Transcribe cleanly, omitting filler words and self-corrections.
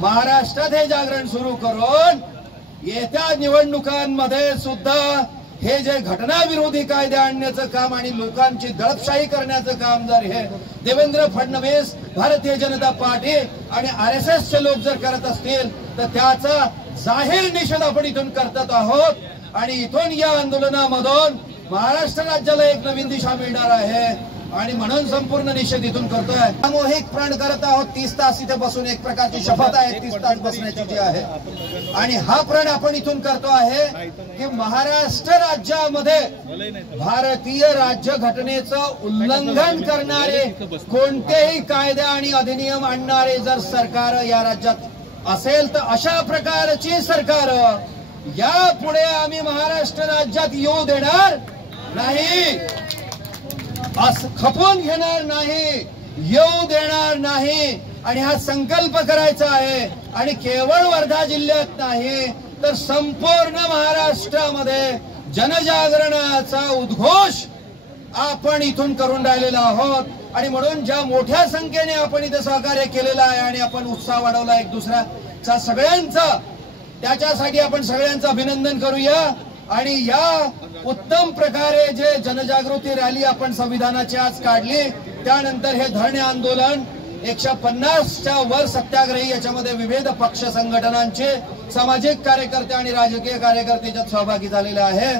महाराष्ट्रात हे जागरण सुरू करून येत्या निवडणुकांमध्ये सुद्धा हे जे घटनाविरोधी कायदे आणण्याचं काम आणि लोकांची दडपशाही करण्याचं काम जर हे देवेंद्र फडणवीस, भारतीय जनता पार्टी आणि RSS चे लोक जर करत असतील तर त्याचा जाहीर निषेध आपण इथून करत आहोत। आणि इथून या आंदोलनामधून महाराष्ट्र राज्याला एक नवीन दिशा मिळणार आहे आणि म्हणून संपूर्ण निषेध इथून करतोय। सामूहिक प्रण करत आहोत। 30 तास इथे बसून एक प्रकारची शपथ आहे 30 तास बसण्याची जी आहे आणि हा प्रण आपण इथून करतो आहे की महाराष्ट्र राज्यामध्ये भारतीय राज्यघटनेचं उल्लंघन करणारे कोणतेही कायदे आणि अधिनियम आणणारे जर सरकार या राज्यात असेल तर अशा प्रकारची सरकार यापुढे आम्ही महाराष्ट्र राज्यात येऊ देणार नाही, खपवून घेणार नाही, येऊ देणार नाही। आणि हा संकल्प करायचा आहे आणि केवळ वर्धा जिल्ह्यात नाही तर संपूर्ण महाराष्ट्रामध्ये जनजागरणाचा उद्घोष आपण इथून करून राहिलेला आहोत। आणि म्हणून ज्या मोठ्या संख्येने आपण इथे सहकार्य केलेलं आहे आणि आपण उत्साह वाढवला एक दुसऱ्याचा सगळ्यांचा, त्याच्यासाठी आपण सगळ्यांचं अभिनंदन करूया। आणि या उत्तम प्रकारे जे जनजागृती रॅली आपण संविधानाची आज काढली, त्यानंतर हे धरणे आंदोलन 150च्या वर सत्याग्रही, याच्यामध्ये विविध पक्ष संघटनांचे सामाजिक कार्यकर्ते आणि राजकीय कार्यकर्ते याच्यात सहभागी झालेले आहे।